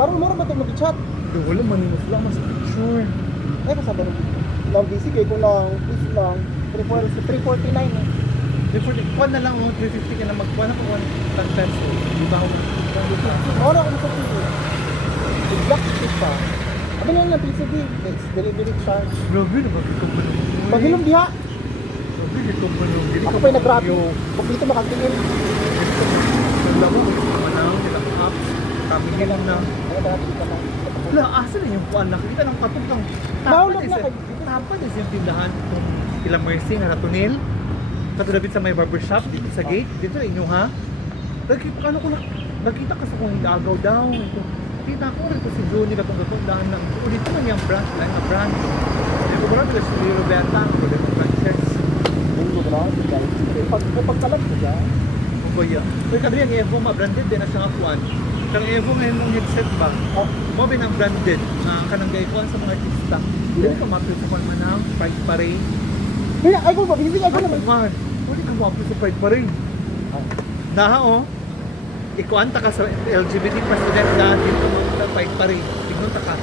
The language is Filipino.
Barang mura ba ito mag-chat? Wala manimos lang mas picture. Ay, kasama rin. Lang busy kayo kung lang, please lang. 349 eh. Kuha na lang, 350 ka na magkuha na kung 1 peso. Di ba ako? Wala ako sa TV. Exact it pa. Abi lang lang PCB. It's delivery charge. Grabe na, bakit ka ba naman? Paghilom diha. Grabe, ikaw ba naman? Ako pa'y nag-grabe. Pag dito makatingin. Alam mo, manang, nilang apps. Kami nilang na. Ay, dati ka lang. Wala, asa na yung kuha? Nakita ng patong kang Nahulog na tapad kayo. tapad is yung tindahan kung Ila Mercy na Ratonil. Katulabit sa may barbershop dito sa gate. Dito inyo ha. Ano ko na, nakita ka sa kung agaw daw. Ito. Kita ko rin ko si Johnny katong gatong daan lang. Ulit ko yung branch lang na branch. Hindi ko marami na si Roberta. Ulit ko branches. Bungo ba lang? Pagkalag ko dyan. Kung ba yan? Uy, kadri ang Evo ma-branded din na siya nga kuwan. Kang Evo ngayon mong headset ba? Oh, Mo binang branded na kanang gaykuan sa mga artista. Hindi ka mapil sa kwan manang Pride Parade. Hindi, ay ko ba? Hindi ako naman. Man, hindi ka mapil sa Pride Parade. Naha oh. Ikuan ta ka sa LGBT president dahil dito mga Pride Parade. Tignon ta ka.